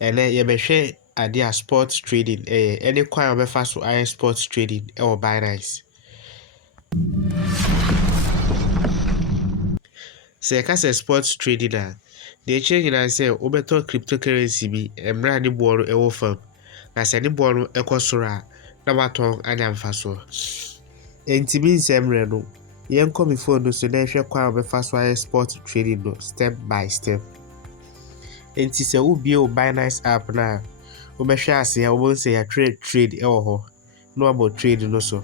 And then you be share idea sports trading. Any coin of fast to iron sports trading or Binance. Say you sports trading the change na say obeto cryptocurrency bi emra ni bono ewo fam. Na se ni bono ekosoro a na waton anya mfaso. Enti bi nsemre no yen come before no so na hwe kwa obefa so iron sports trading no step by step. Enti se ubie o Binance app na wobɛhwɛ ase ya wobɛnse ya trade ɛwɔ hɔ no about trade no so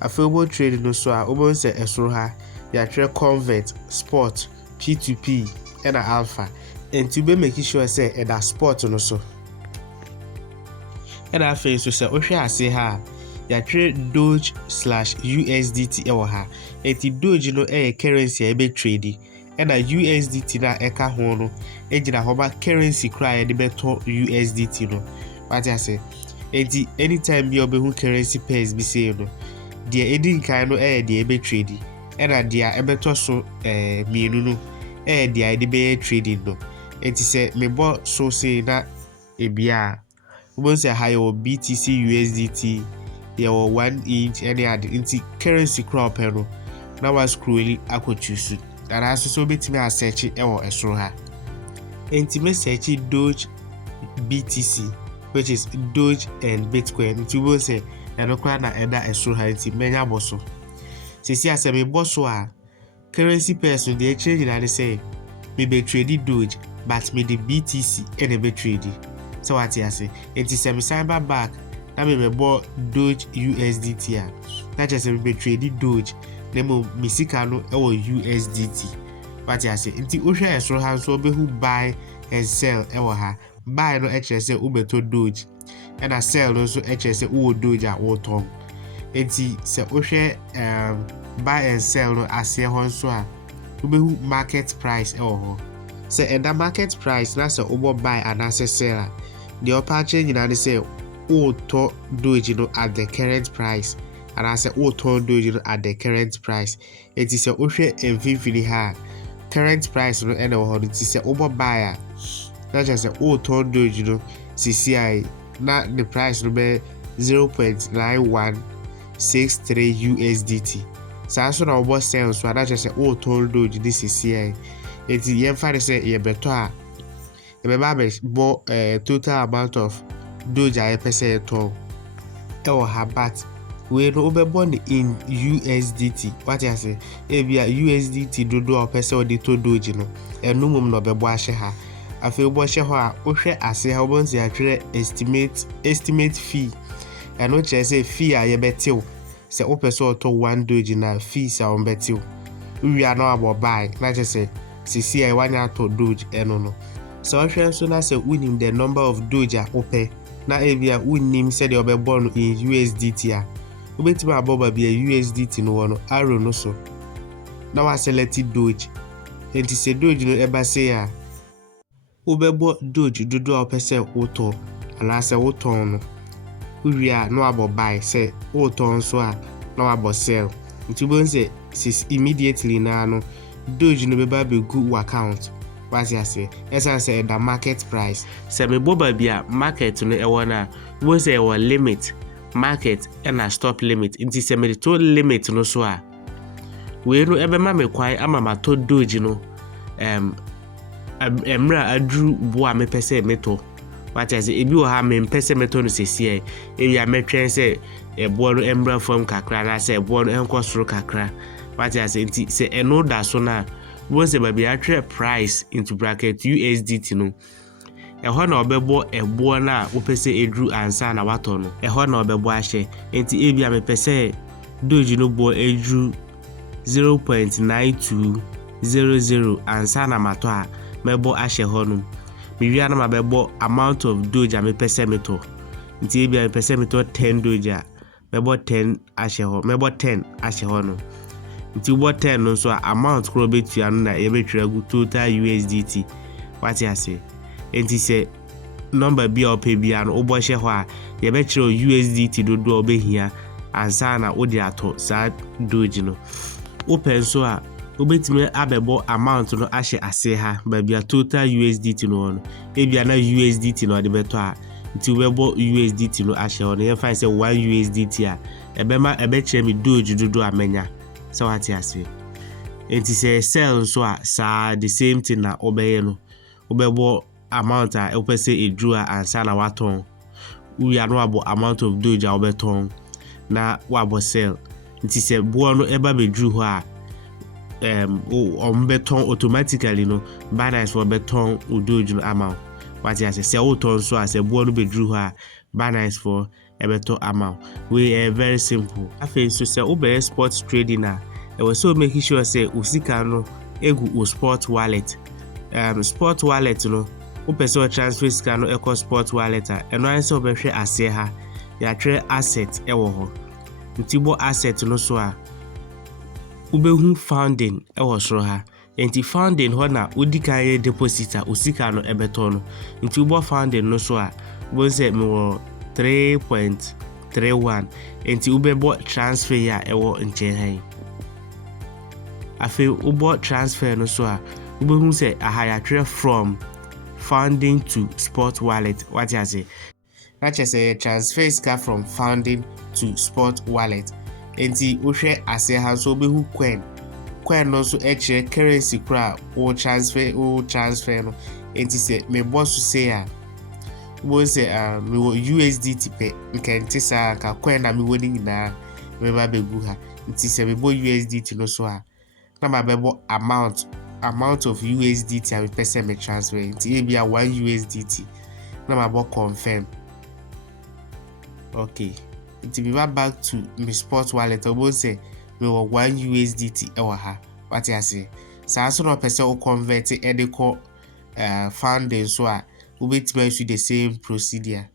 afei trade no so a wobɛnse ɛsoro ha ya convert spot p2p ɛna alpha enti wobɛ make sure sɛ ɛda spot no so ɛna afei so sɛ wohwɛ ase ha ya Doge/USDT ɛwɔ ha enti Doge no ɛyɛ currency a ɛbɛ trade ɛna USDT na ɛka ho no ejina ho ba currency kra ya de beto USDT no what I say enti anytime bi obehu currency pairs bi say no de edin kan no de ebe trade ɛna de a ebeto so mienu no de a de be trading no enti say me bo so say na ebia we say high or BTC USDT there were 1 inch any other enti currency kra pe no na was scrolling akochusu and as so betimi a search ewo esoro ha enti me search Doge BTC which is Doge and Bitcoin enti we say enokwa na eda esoro ha enti menya boso sisi ase me boso a currency person dey change na dey say me be trade Doge but me the BTC and be trade so what you say enti se me cyber back na me bo Doge USDT a na just me be trade Doge nemo misika no ewo USDT what you say nti ohwe esoro ha so obehu buy and sell ewo ha buy no ekye say ubeto Doge and a sell no so ekye say wo Doge a wo ton nti se ohwe buy and sell no ase ho so a ubehu market price ewo ho se enda market price na se obo buy and sell the upper change na say wo to Doge no at the current price and I say turn Doge at the current price. It is a ohwe mfimfini ha current price no ene ho it is a obo buyer not just a turn Doge no CCI na the price no be 0.9163 USDT so na obo sell so that just a turn Doge this CCI it yen fa say ye beto a e be ba bo total amount of Doge a pese to e o ha bat we no obebon in USDT what I say ebia USDT dodo a pese o de to Doge no enumum no bebo ahye ha afi obo hye ho a ohwe ase ha obo nsi atwere estimate fee eno che say fee a ye betew se o pese o to 1 Doge na fees a on betew we are now about buy na che say sisi I wan to Doge eno no so ohwe so na say unim the number of Doge a ope na ebia unim se de obebon in USDT a ubetiba aboba bi USDT no wono arrow no so na wa select Doge enti se Doge no eba say a ubebo Doge dodo opese woto ana se woton no uwia no abo buy se woton so a na abo sell enti bon say immediately na no Doge no beba be good account what I say esa say the market price se me boba bia market no e wona wo say e limit market and a stop limit inti se me to limit no so a we no ebe ma me kwai ama ma to Doge no emra adru bo a me pese meto what I say ebi o ha me pese meto no sesi e ya metwen se e bo no emra fam kakra na se e bo no enko soro kakra what I say inti se eno da so na wo se ba bi atwe price into bracket USDT no eho na obebo ebo na opese edru ansa na wato no eho na obebo ahye enti ebia me pese Doge no bo edru 0.9200 ansa na mato a mebo ahye ho no me wi na mabebo amount of Doge a me pese meto enti ebia me pese meto 10 Doge a mebo 10 ahye ho mebo 10 ahye ho no enti bo 10 no so amount kro betua no na e betwira gu total USDT what I say enti se number bi ope bia no obo hye ho a ye be kire USDT dodo obehia ansa na odi ato sa Doge no open so a wobɛtumi abɛbɔ amount no ahyɛ ase ha baabi a total USDT no no ebia na USDT no ɔde bɛtɔ a nti wobɛbɔ USDT no ahyɛ hɔ no yɛmfa sɛ 1 USDT a ɛbɛkyerɛ me doge dodo a manya sɛ wate ase nti sɛ sell nso a saa the same thing na wobɛyɛ no wobɛbɔ amount a wopɛ sɛ ɛduru a ansa na watɔn woyɛ no wabɔ amount of doge a wobɛtɔn na wabɔ sell nti sɛ boɔ no ɛba bɛduru hɔ a bɛtɔn automatically no Binance for bɛtɔn doge no ama wate ase sɛ wotɔn so a sɛ boɔ no bɛduru hɔ a Binance for ɛbɛtɔ ama we very simple afei nso sɛ wobɛyɛ spot trading a ɛwɔ sɛ make sure sɛ wo sika no egu wo spot wallet spot wallet no wopɛ sɛ transfer sika no ɛkɔ spot wallet a ɛno ara sɛ wobɛhwɛ aseɛ ha yɛatwerɛ asset ɛwɔ hɔ nti bɔ asset no so a wobɛhu founding ɛwɔ soro ha nti founding hɔ na wodi kan yɛ deposit a osika no ɛbɛtɔ no nti wobɔ founding no so a wobɛhu sɛ mewɔ 3.31 nti wobɛbɔ transfer a ɛwɔ nkyɛn ha yi afei wobɔ transfer no so a wobɛhu sɛ aha yɛatwerɛ from founding to spot wallet wate ase na kyerɛ sɛ transfer sika from founding to spot wallet nti wohwɛ ase ha so wobɛhu coin no so ɛkyerɛ currency kora wo transfer no nti sɛ mebɔ so say a wo sɛ mewɔ USDT pɛ nkɛnte saa ka coin na mewɔ ne nyinaa meba bɛgu ha nti sɛ mebɔ USDT no so a na mabɛbɔ amount of USDT a mepɛ sɛ me transfer nti ebia 1 USDT na mabɔ confirm okay nti me back to me spot wallet obo say me wɔ 1 USDT ɛwɔ ha wate ase saa so na pɛ sɛ wo convert ɛde kɔ funding so a wobɛtumi asu the same procedure